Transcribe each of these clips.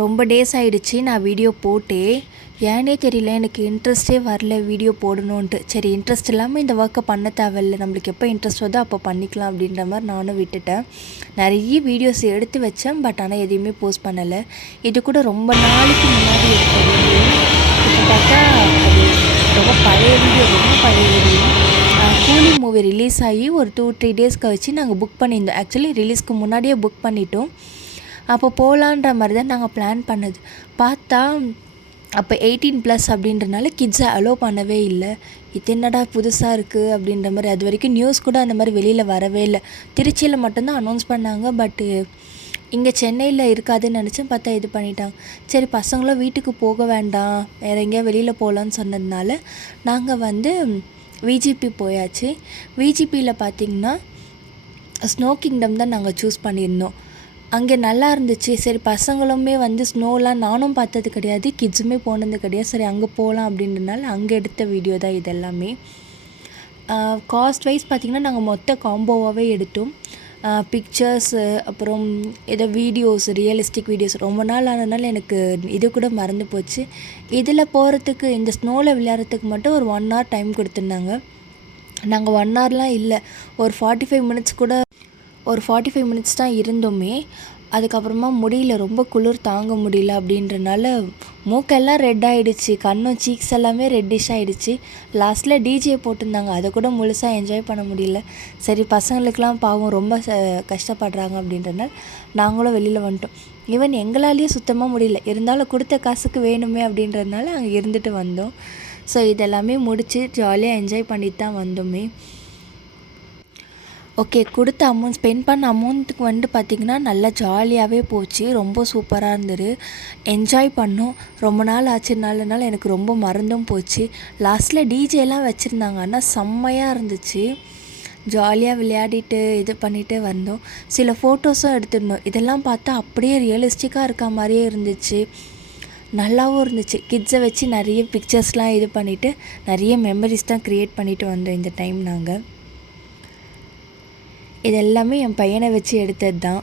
ரொம்ப டேஸ் ஆகிடுச்சு நான் வீடியோ போட்டே. ஏன்னே தெரியல, எனக்கு இன்ட்ரெஸ்ட்டே வரல வீடியோ போடணுன்ட்டு. சரி, இன்ட்ரெஸ்ட் இல்லாமல் இந்த ஒர்க்கை பண்ண தேவையில்லை, நம்மளுக்கு எப்போ இன்ட்ரெஸ்ட் வருதோ அப்போ பண்ணிக்கலாம் அப்படின்ற மாதிரி நானும் விட்டுட்டேன். நிறைய வீடியோஸ் எடுத்து வச்சேன், பட் ஆனால் எதையுமே போஸ்ட் பண்ணலை. இது கூட ரொம்ப நாளைக்கு முன்னாடி எடுத்த வீடியோ. இப்போ பார்த்தா அது ரொம்ப பழைய வீடியோ, ரொம்ப பழைய வீடியோ. கூலி மூவி ரிலீஸ் ஆகி ஒரு 2-3 டேஸ் கழிச்சு நாங்கள் புக் பண்ணியிருந்தோம். ஆக்சுவலி ரிலீஸ்க்கு முன்னாடியே புக் பண்ணிட்டோம். அப்போ போகலான்ற மாதிரி தான் நாங்கள் பிளான் பண்ணது. பார்த்தா அப்போ 18+ அப்படின்றனால கிட்ஸை அலோவ் பண்ணவே இல்லை. இது என்னடா புதுசாக இருக்குது அப்படின்ற மாதிரி. அது வரைக்கும் நியூஸ் கூட அந்த மாதிரி வெளியில் வரவே இல்லை. திருச்சியில் மட்டும்தான் அனௌன்ஸ் பண்ணாங்க, பட்டு இங்கே சென்னையில் இருக்காதுன்னு நினச்சேன். பார்த்தா இது பண்ணிட்டாங்க. சரி, பசங்களும் வீட்டுக்கு போக வேண்டாம், வேறு எங்கேயா வெளியில் போகலான்னு சொன்னதுனால நாங்கள் விஜிபி போயாச்சு. விஜிபியில் பார்த்திங்கன்னா ஸ்னோ கிங்டம் தான் நாங்கள் சூஸ் பண்ணியிருந்தோம். அங்கே நல்லா இருந்துச்சு. சரி, பசங்களுமே ஸ்னோலாம் நானும் பார்த்தது கிடையாது, கிட்ஸுமே போனது கிடையாது. சரி, அங்கே போகலாம் அப்படின்றனால அங்கே எடுத்த வீடியோ தான் இதெல்லாமே. காஸ்ட் வைஸ் பார்த்திங்கன்னா நாங்கள் மொத்த காம்போவாகவே எடுத்தோம். பிக்சர்ஸு, அப்புறம் ஏதோ வீடியோஸ், ரியலிஸ்டிக் வீடியோஸ். ரொம்ப நாள் ஆனதுனால எனக்கு இது கூட மறந்து போச்சு. இதில் போகிறதுக்கு, இந்த ஸ்னோவில் விளையாடுறதுக்கு மட்டும் ஒரு 1 hour டைம் கொடுத்துருந்தாங்க. நாங்கள் 1 hourலாம் இல்லை, ஒரு 45 மினிட்ஸ் தான் இருந்தோமே. அதுக்கப்புறமா முடியல, ரொம்ப குளிர் தாங்க முடியல அப்படின்றனால மூக்கெல்லாம் ரெட் ஆகிடுச்சு, கண்ணும் சீக்ஸ் எல்லாமே ரெட்டிஷ் ஆகிடுச்சு. லாஸ்ட்டில் டிஜே போட்டிருந்தாங்க, அதை கூட முழுசாக என்ஜாய் பண்ண முடியல. சரி, பசங்களுக்கெலாம் பாவம் ரொம்ப கஷ்டப்படுறாங்க அப்படின்றனால நாங்களும் வெளியில் வந்துட்டோம். ஈவன் எங்களாலேயும் சுத்தமாக முடியல, இருந்தாலும் கொடுத்த காசுக்கு வேணுமே அப்படின்றதுனால அங்கே இருந்துட்டு வந்தோம். ஸோ இதெல்லாமே முடித்து ஜாலியாக என்ஜாய் பண்ணிட்டு தான் வந்தோமே. ஓகே, கொடுத்த ஸ்பெண்ட் பண்ண அமௌண்ட்டுக்கு பார்த்திங்கன்னா நல்லா ஜாலியாகவே போச்சு. ரொம்ப சூப்பராக இருந்தது, என்ஜாய் பண்ணோம். ரொம்ப நாள் ஆச்சுனால எனக்கு ரொம்ப மறந்தும் போச்சு. லாஸ்ட்டில் டிஜேலாம் வச்சுருந்தாங்க, ஆனால் செம்மையாக இருந்துச்சு. ஜாலியாக விளையாடிட்டு இது பண்ணிவிட்டு வந்தோம். சில ஃபோட்டோஸும் எடுத்துருந்தோம். இதெல்லாம் பார்த்தா அப்படியே ரியலிஸ்டிக்காக இருக்க மாதிரியே இருந்துச்சு, நல்லாவும் இருந்துச்சு. கிட்ஸை வச்சு நிறைய பிக்சர்ஸ்லாம் இது பண்ணிவிட்டு நிறைய மெமரிஸ் தான் க்ரியேட் பண்ணிவிட்டு வந்தோம் இந்த டைம். நாங்கள் இது எல்லாமே என் பையனை வச்சு எடுத்தது தான்.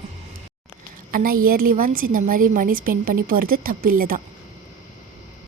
ஆனால் இயர்லி ஒன்ஸ் இந்த மாதிரி மணி ஸ்பெண்ட் பண்ணி போகிறது தப்பில்லை தான்.